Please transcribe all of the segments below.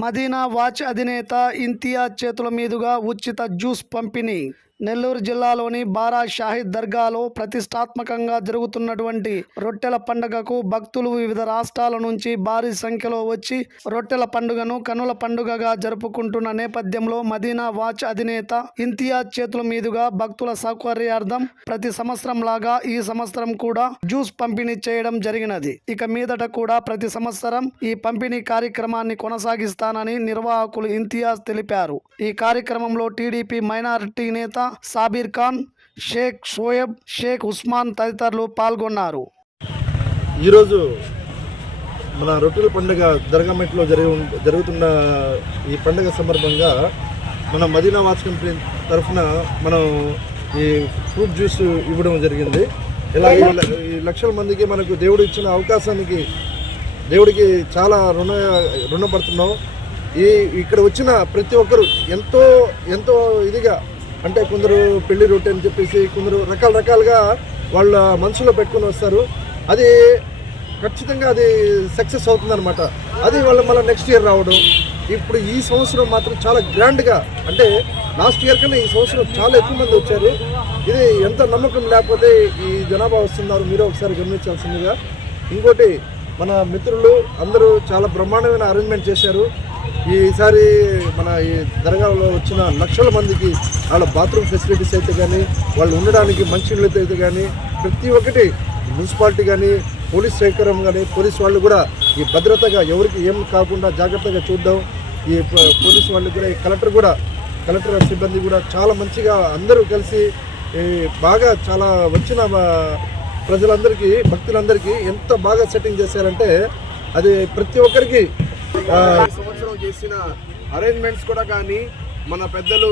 Madina watch అధినేత ఇంతియాజ్ చేతుల మీదుగా ఉచిత జ్యూస్ పంపిణీ. నెల్లూరు జిల్లాలోని బారా షాహిద్ దర్గాలో ప్రతిష్టాత్మకంగా జరుగుతున్నటువంటి రొట్టెల పండుగకు భక్తులు వివిధ రాష్ట్రాల నుంచి భారీ సంఖ్యలో వచ్చి రొట్టెల పండుగను కనుల పండుగగా జరుపుకుంటున్న నేపథ్యంలో మదీనా వాచ్ అధినేత ఇంతియాజ్ చేతుల మీదుగా భక్తుల సౌకర్యార్థం ప్రతి సంవత్సరం లాగా ఈ సంవత్సరం కూడా జ్యూస్ పంపిణీ చేయడం జరిగినది. ఇక మీదట కూడా ప్రతి సంవత్సరం ఈ పంపిణీ కార్యక్రమాన్ని కొనసాగిస్తానని నిర్వాహకులు ఇంతియాజ్ తెలిపారు. ఈ కార్యక్రమంలో టీడీపీ మైనారిటీ నేత సాబీర్ ఖాన్ షేక్ షోయబ్ షేక్ ఉస్మాన్ తదితరులు పాల్గొన్నారు. ఈరోజు మన రొట్టెల పండుగ దర్గామెట్లో జరిగి జరుగుతున్న ఈ పండుగ సందర్భంగా మన మదీనా వాచ్ కంపెనీ తరఫున మనం ఈ ఫ్రూట్ జ్యూస్ ఇవ్వడం జరిగింది. ఇలా ఈ ఈ లక్షల మందికి మనకు దేవుడు ఇచ్చిన అవకాశానికి దేవుడికి చాలా రుణ రుణపడుతున్నాం. ఈ ఇక్కడ వచ్చిన ప్రతి ఒక్కరు ఎంతో ఎంతో ఇదిగా అంటే కొందరు పెళ్ళి రొట్టె అని చెప్పేసి కొందరు రకాల రకాలుగా వాళ్ళ మనసులో పెట్టుకొని వస్తారు. అది ఖచ్చితంగా అది సక్సెస్ అవుతుందన్నమాట. అది వాళ్ళ మళ్ళీ నెక్స్ట్ ఇయర్ రావడం. ఇప్పుడు ఈ సంవత్సరం మాత్రం చాలా గ్రాండ్గా అంటే లాస్ట్ ఇయర్ కన్నా ఈ సంవత్సరం చాలా ఎక్కువ మంది వచ్చారు. ఇది ఎంత నమ్మకం లేకపోతే ఈ జనాభా వస్తున్నారు మీరు ఒకసారి గమనించాల్సిందిగా. ఇంకోటి మన మిత్రులు అందరూ చాలా బ్రహ్మాండమైన అరేంజ్మెంట్ చేశారు. ఈసారి మన ఈ దర్గాలో వచ్చిన లక్షల మందికి వాళ్ళ బాత్రూమ్ ఫెసిలిటీస్ అయితే కానీ వాళ్ళు ఉండడానికి మంచి అయితే కానీ ప్రతి ఒక్కటి మున్సిపాలిటీ కానీ పోలీస్ సౌకర్యం కానీ పోలీస్ వాళ్ళు కూడా ఈ భద్రతగా ఎవరికి ఏం కాకుండా జాగ్రత్తగా చూద్దాం ఈ పోలీస్ వాళ్ళు కూడా ఈ కలెక్టర్ కూడా కలెక్టర్ సిబ్బంది కూడా చాలా మంచిగా అందరూ కలిసి ఈ బాగా చాలా వచ్చిన ప్రజలందరికీ భక్తులందరికీ ఎంత బాగా సెట్టింగ్ చేశారంటే అది ప్రతి ఒక్కరికి సంవత్సరం చేసిన అరేంజ్మెంట్స్ కూడా కానీ మన పెద్దలు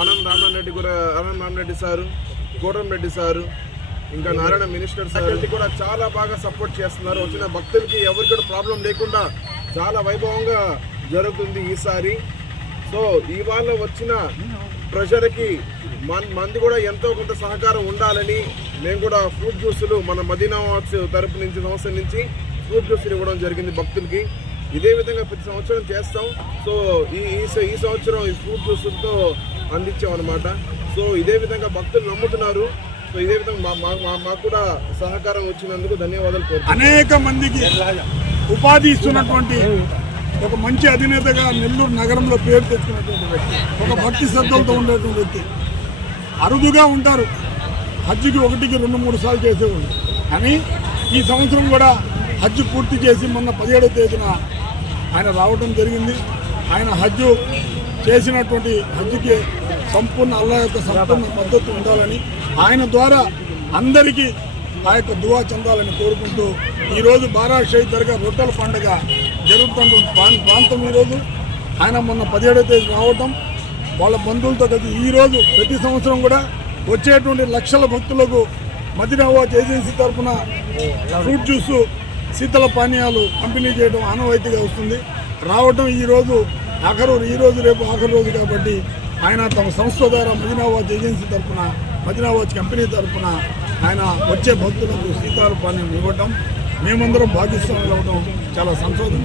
ఆనంద్ రామన్ రెడ్డి కూడా ఆనంద్ రామన్ రెడ్డి సారు కోటం రెడ్డి సారు ఇంకా నారాయణ మినిస్టర్ సార్ కూడా చాలా బాగా సపోర్ట్ చేస్తున్నారు. వచ్చిన భక్తులకి ఎవరికి కూడా ప్రాబ్లం లేకుండా చాలా వైభవంగా జరుగుతుంది ఈసారి. సో ఇవాళ వచ్చిన ప్రజలకి మన మంది కూడా ఎంతో కొంత సహకారం ఉండాలని మేము కూడా ఫ్రూట్ జ్యూసులు మన మదీనా వాట్స్ తరపు నుంచి సంవత్సరం నుంచి ఫ్రూట్ జ్యూసులు ఇవ్వడం జరిగింది భక్తులకి. ఇదే విధంగా ప్రతి సంవత్సరం చేస్తాం. సో ఈ ఈ స- ఈ సంవత్సరం ఈ ఫ్రూట్ జ్యూసులతో అందించాం అనమాట సో ఇదే విధంగా భక్తులు నమ్ముతున్నారు. సో ఇదే విధంగా మా- మా- మా- మాకు కూడా సహకారం వచ్చినందుకు ధన్యవాదాలు అనేక మందికి ఉపాధి ఇస్తున్నటువంటి ఒక మంచి అధినేతగా నెల్లూరు నగరంలో పేరు తెచ్చుకున్నటువంటి వ్యక్తి ఒక భక్తి శ్రద్ధలతో ఉండేటువంటి వ్యక్తి. అరుదుగా ఉంటారు. హజ్జుకి ఒకటికి రెండు మూడు సార్లు చేసేవాళ్ళు. కానీ ఈ సంవత్సరం కూడా హజ్జు పూర్తి చేసి మొన్న పదిహేడవ తేదీన ఆయన రావడం జరిగింది. ఆయన హజ్జు చేసినటువంటి హజ్జుకి సంపూర్ణ అల్లా యొక్క సంపూర్ణ మద్దతు ఉండాలని ఆయన ద్వారా అందరికీ ఆ యొక్క దువా చెందాలని కోరుకుంటూ ఈరోజు బారా షహీద్ దర్గా రొట్టెల పండుగ జరుగుతున్న ప్రాంతం ఈరోజు ఆయన మొన్న పదిహేడవ తేదీ రావటం. వాళ్ళ బంధువులతో కలిసి ఈరోజు ప్రతి సంవత్సరం కూడా వచ్చేటువంటి లక్షల భక్తులకు మదినా ఏజెన్సీ తరఫున ఫ్రూట్ జ్యూస్ శీతల పానీయాలు పంపిణీ చేయడం ఆనవాయితీగా వస్తుంది. రావటం ఈరోజు ఆఖరు ఈ రోజు రేపు ఆఖరి రోజు కాబట్టి ఆయన తమ సంస్థ ద్వారా మదీనాబాద్ ఏజెన్సీ తరఫున మదీనాబాద్ కంపెనీ తరఫున ఆయన వచ్చే భక్తులకు శీతల పానీయం ఇవ్వటం మేమందరం భాగస్వాములు అవ్వడం చాలా సంతోషం